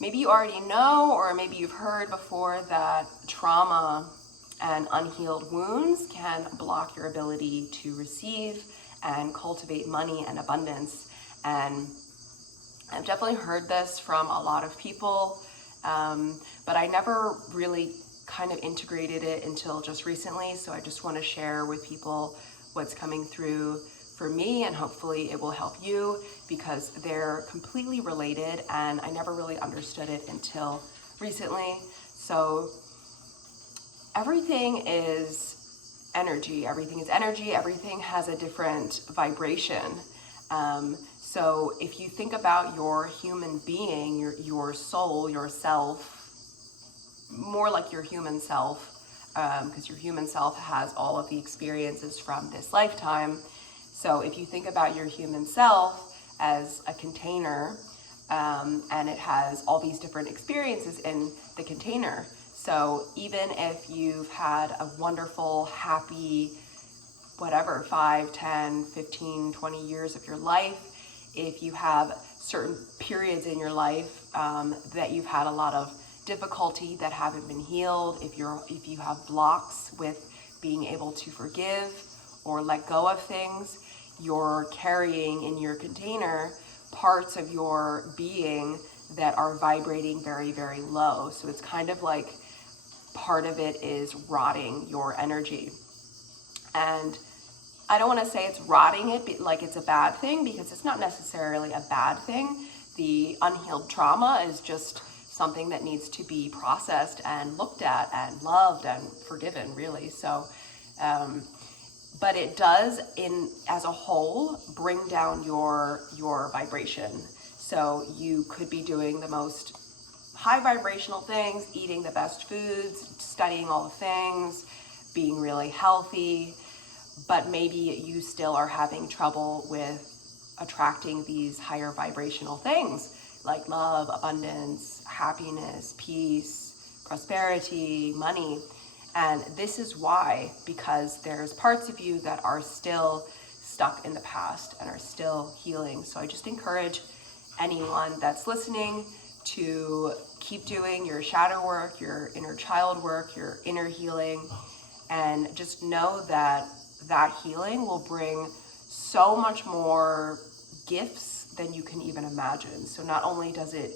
Maybe you already know, or maybe you've heard before, that trauma and unhealed wounds can block your ability to receive and cultivate money and abundance. And I've definitely heard this from a lot of people, but I never really kind of integrated it until just recently. So I just want to share with people what's coming through for me, and hopefully it will help you, because they're completely related and I never really understood it until recently. So everything is energy, everything has a different vibration. So if you think about your human being, your soul, yourself, more like your human self, because your human self has all of the experiences from this lifetime. So if you think about your human self as a container, and it has all these different experiences in the container. So even if you've had a wonderful, happy, whatever, 5, 10, 15, 20 years of your life, if you have certain periods in your life that you've had a lot of difficulty that haven't been healed, if you have blocks with being able to forgive or let go of things, you're carrying in your container parts of your being that are vibrating very, very low. So it's kind of like part of it is rotting your energy. And I don't want to say it's rotting it like it's a bad thing, because it's not necessarily a bad thing. The unhealed trauma is just something that needs to be processed and looked at and loved and forgiven, really. So, but it does, as a whole, bring down your vibration. So you could be doing the most high vibrational things, eating the best foods, studying all the things, being really healthy, but maybe you still are having trouble with attracting these higher vibrational things like love, abundance, happiness, peace, prosperity, money. And this is why, because there's parts of you that are still stuck in the past and are still healing. So I just encourage anyone that's listening to keep doing your shadow work, your inner child work, your inner healing, and just know that that healing will bring so much more gifts than you can even imagine. So not only does it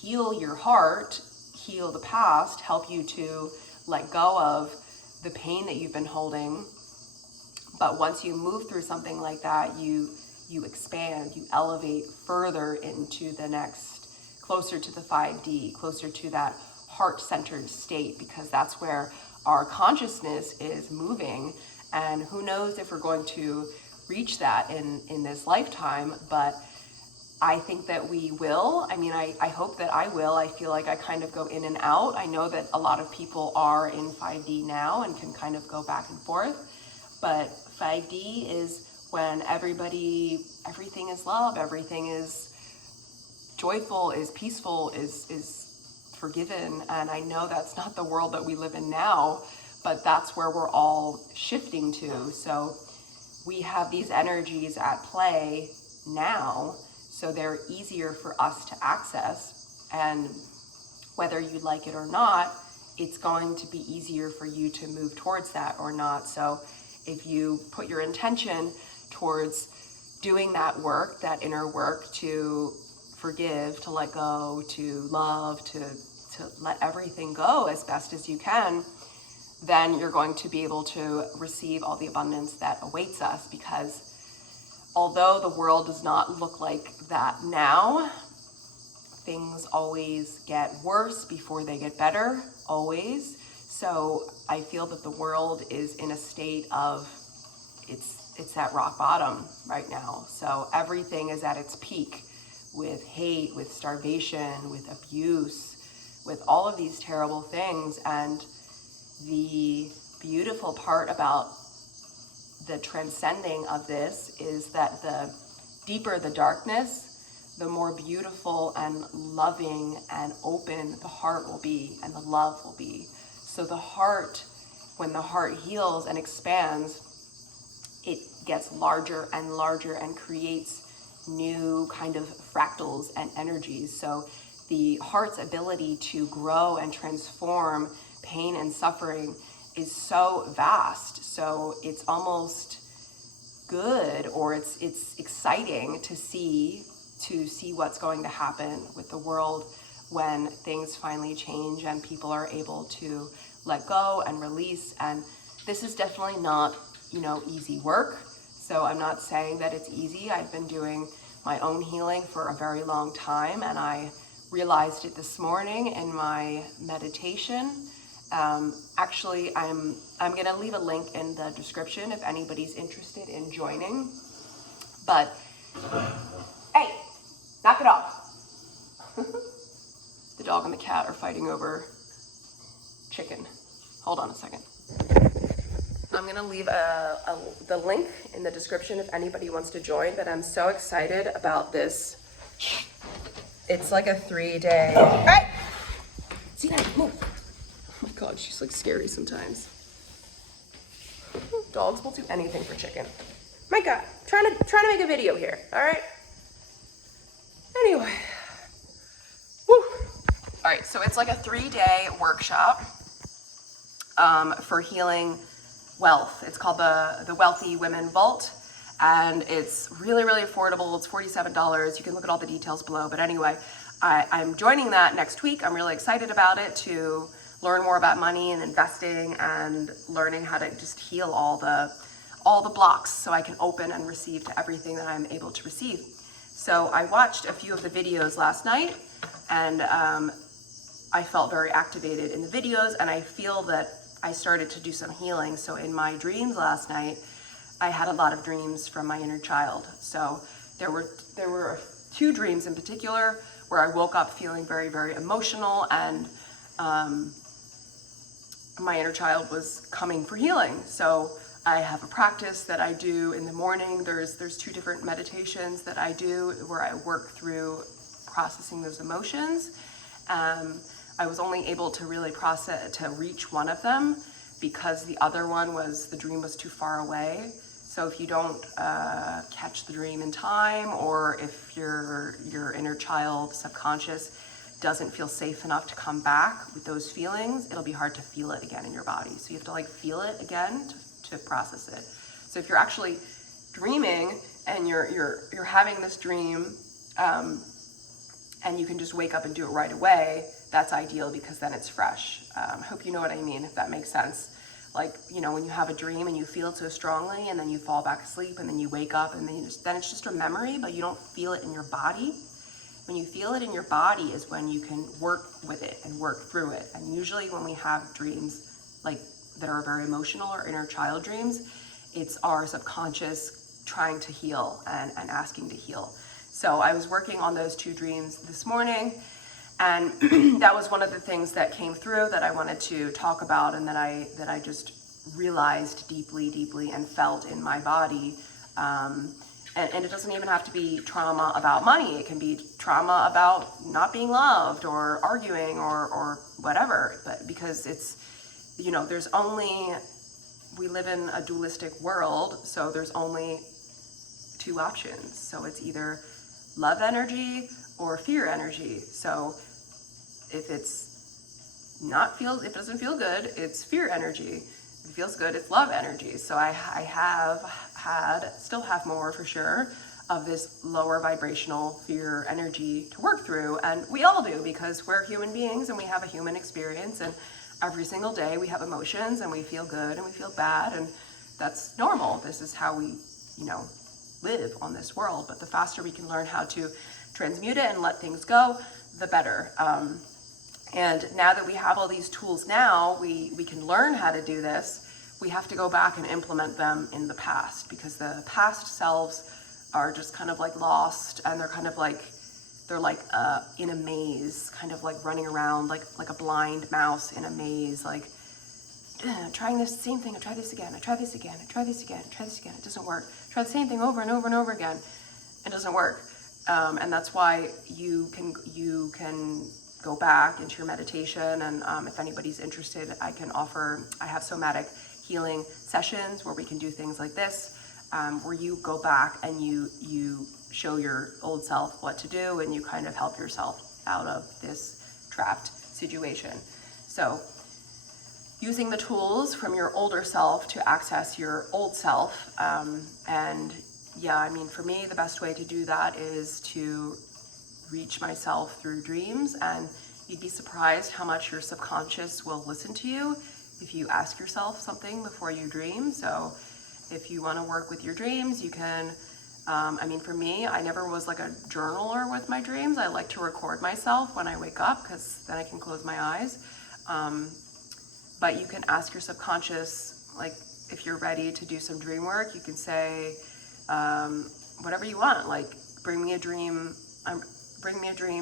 heal your heart, heal the past, help you to let go of the pain that you've been holding, but once you move through something like that, you expand, you elevate further into the next, closer to the 5D, closer to that heart-centered state, because that's where our consciousness is moving. And who knows if we're going to reach that in this lifetime, but I think that we will. I mean, I hope that I will. I feel like I kind of go in and out. I know that a lot of people are in 5D now and can kind of go back and forth, but 5D is when everything is love, everything is joyful, is peaceful, is forgiven. And I know that's not the world that we live in now, but that's where we're all shifting to. So we have these energies at play now, so they're easier for us to access. And whether you like it or not, it's going to be easier for you to move towards that or not. So if you put your intention towards doing that work, that inner work, to forgive, to let go, to love, to let everything go as best as you can, then you're going to be able to receive all the abundance that awaits us. Because although the world does not look like that now, things always get worse before they get better, always. So I feel that the world is in a state of, it's at rock bottom right now. So everything is at its peak, with hate, with starvation, with abuse, with all of these terrible things. And the beautiful part about the transcending of this is that the deeper the darkness, the more beautiful and loving and open the heart will be, and the love will be. So the heart, when the heart heals and expands, it gets larger and creates new kind of fractals and energies. So the heart's ability to grow and transform pain and suffering is so vast. So it's almost good, or it's exciting to see what's going to happen with the world when things finally change and people are able to let go and release. And this is definitely not, easy work. So I'm not saying that it's easy. I've been doing my own healing for a very long time, and I realized it this morning in my meditation. Actually, I'm gonna leave a link in the description if anybody's interested in joining. But hey, knock it off. The dog and the cat are fighting over chicken. Hold on a second. I'm gonna leave the link in the description if anybody wants to join, but I'm so excited about this. It's like a 3-day. Hey! See that? Move. Oh my God, she's like scary sometimes. Dogs will do anything for chicken. My God, trying to make a video here, all right? Anyway. Woo. All right, so it's like a 3-day workshop for healing wealth. It's called the Wealthy Women Vault, and it's really, really affordable. It's $47. You can look at all the details below. But anyway, I'm joining that next week. I'm really excited about it, to learn more about money and investing and learning how to just heal all the blocks so I can open and receive to everything that I'm able to receive. So I watched a few of the videos last night, and I felt very activated in the videos, and I feel that I started to do some healing. So in my dreams last night, I had a lot of dreams from my inner child. So there were 2 dreams in particular where I woke up feeling very, very emotional, and my inner child was coming for healing. So I have a practice that I do in the morning. There's 2 different meditations that I do where I work through processing those emotions. I was only able to really reach one of them because the other one the dream was too far away. So if you don't catch the dream in time, or if your inner child subconscious doesn't feel safe enough to come back with those feelings, it'll be hard to feel it again in your body. So you have to feel it again to process it. So if you're actually dreaming and you're having this dream, and you can just wake up and do it right away, that's ideal, because then it's fresh. I hope you know what I mean, if that makes sense. When you have a dream and you feel it so strongly, and then you fall back asleep, and then you wake up, and then it's just a memory, but you don't feel it in your body. When you feel it in your body is when you can work with it and work through it. And usually when we have dreams that are very emotional or inner child dreams, it's our subconscious trying to heal and asking to heal. So I was working on those 2 dreams this morning, and that was one of the things that came through that I wanted to talk about, and that I just realized deeply and felt in my body. And it doesn't even have to be trauma about money. It can be trauma about not being loved or arguing or whatever. But because it's, we live in a dualistic world, so there's only 2 options. So it's either love energy or fear energy. So if it doesn't feel good, it's fear energy. If it feels good, it's love energy. So I still have more for sure of this lower vibrational fear energy to work through. And we all do, because we're human beings and we have a human experience, and every single day we have emotions, and we feel good and we feel bad, and that's normal. This is how we, live on this world. But the faster we can learn how to transmute it and let things go, the better. And now that we have all these tools now, we can learn how to do this. We have to go back and implement them in the past, because the past selves are just kind of lost, and they're in a maze, kind of running around like a blind mouse in a maze, trying this same thing. I try this again. I try this again. I try this again. I try this again. It doesn't work. Try the same thing over and over and over again. It doesn't work. And that's why you can go back into your meditation. And if anybody's interested, I have somatic healing sessions where we can do things like this, where you go back and you show your old self what to do, and you kind of help yourself out of this trapped situation. So using the tools from your older self to access your old self. And yeah, I mean, for me, the best way to do that is to reach myself through dreams, and you'd be surprised how much your subconscious will listen to you if you ask yourself something before you dream. So if you want to work with your dreams, you can, I mean, for me, I never was like a journaler with my dreams. I like to record myself when I wake up, because then I can close my eyes. But you can ask your subconscious, like, if you're ready to do some dream work, you can say whatever you want, like, bring me a dream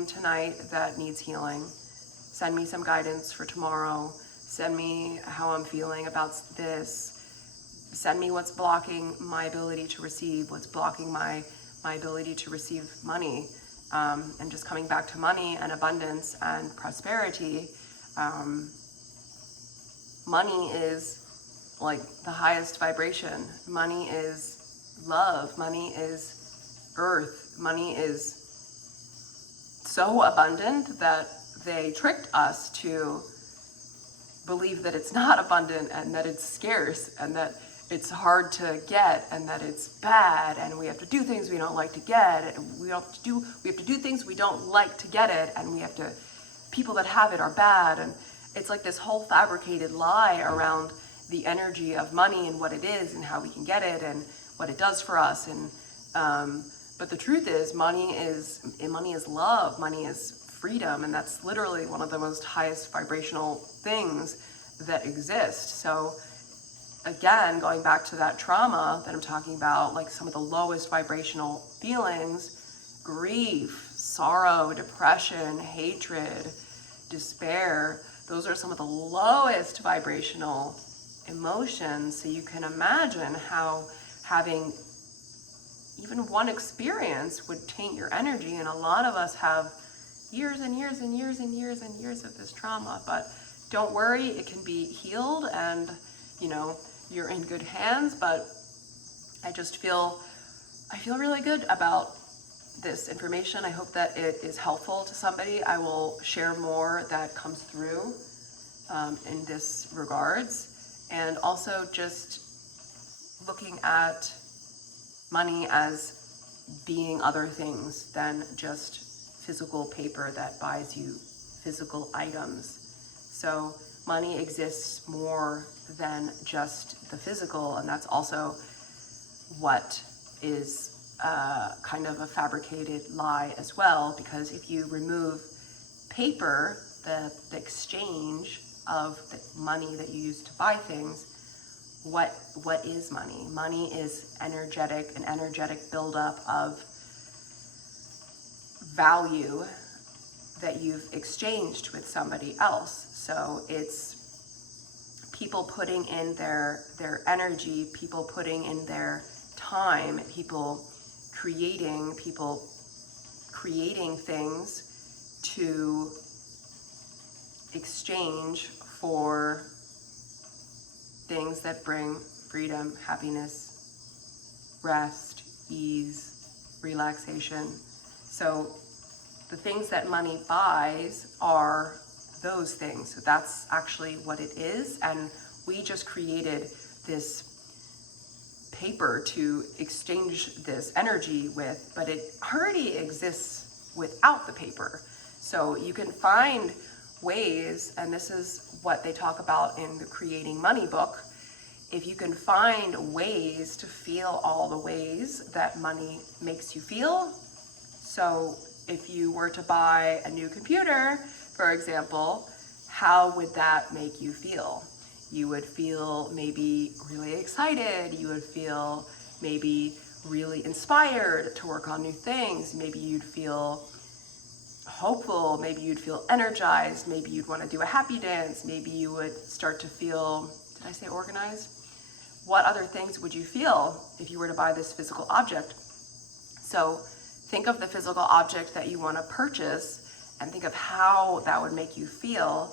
tonight that needs healing. Send me some guidance for tomorrow. Send me how I'm feeling about this. Send me what's blocking my ability to receive, what's blocking my ability to receive money, and just coming back to money and abundance and prosperity. Money is like the highest vibration. Money is love. Money is earth. Money is so abundant that they tricked us to believe that it's not abundant, and that it's scarce, and that it's hard to get, and that it's bad, and we have to do things we don't like to get, and we have to do things we don't like to get it, and people that have it are bad. And it's like this whole fabricated lie around the energy of money and what it is and how we can get it and what it does for us. And but the truth is, money is love, money is freedom, and that's literally one of the most highest vibrational things that exist. So again, going back to that trauma that I'm talking about, like some of the lowest vibrational feelings, grief, sorrow, depression, hatred, despair, those are some of the lowest vibrational emotions. So you can imagine how having even one experience would taint your energy. And a lot of us have years and years and years and years and years of this trauma, but don't worry, it can be healed, and you're in good hands. But I feel really good about this information. I hope that it is helpful to somebody. I will share more that comes through in this regards, and also just looking at money as being other things than just physical paper that buys you physical items. So money exists more than just the physical, and that's also what is kind of a fabricated lie as well, because if you remove paper, the exchange of the money that you use to buy things, what is money? Money is an energetic buildup of value that you've exchanged with somebody else. So it's people putting in their energy, people putting in their time, people creating things to exchange for things that bring freedom, happiness, rest, ease, relaxation. So the things that money buys are those things. So that's actually what it is. And we just created this paper to exchange this energy with, but it already exists without the paper. So you can find ways, and this is what they talk about in the Creating Money book, if you can find ways to feel all the ways that money makes you feel. So if you were to buy a new computer, for example, how would that make you feel? You would feel maybe really excited. You would feel maybe really inspired to work on new things. Maybe you'd feel hopeful. Maybe you'd feel energized. Maybe you'd want to do a happy dance. Maybe you would start to feel, did I say organized? What other things would you feel if you were to buy this physical object? So think of the physical object that you want to purchase and think of how that would make you feel,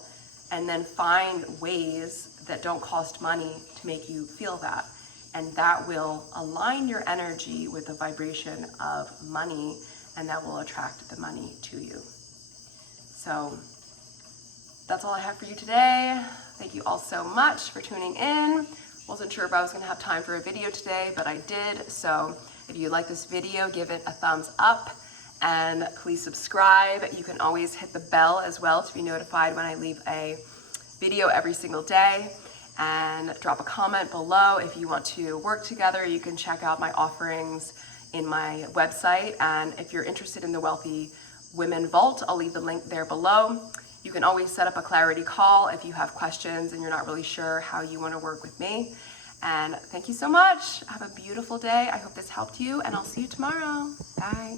and then find ways that don't cost money to make you feel that. and that will align your energy with the vibration of money, and that will attract the money to you. So that's all I have for you today. Thank you all so much for tuning in. Wasn't sure if I was gonna have time for a video today, but I did. So if you like this video, give it a thumbs up and please subscribe. You can always hit the bell as well to be notified when I leave a video every single day, and drop a comment below. If you want to work together, you can check out my offerings in my website. And if you're interested in the Wealthy Women Vault, I'll leave the link there below. You can always set up a clarity call if you have questions and you're not really sure how you want to work with me. And thank you so much. Have a beautiful day. I hope this helped you, and I'll see you tomorrow. Bye.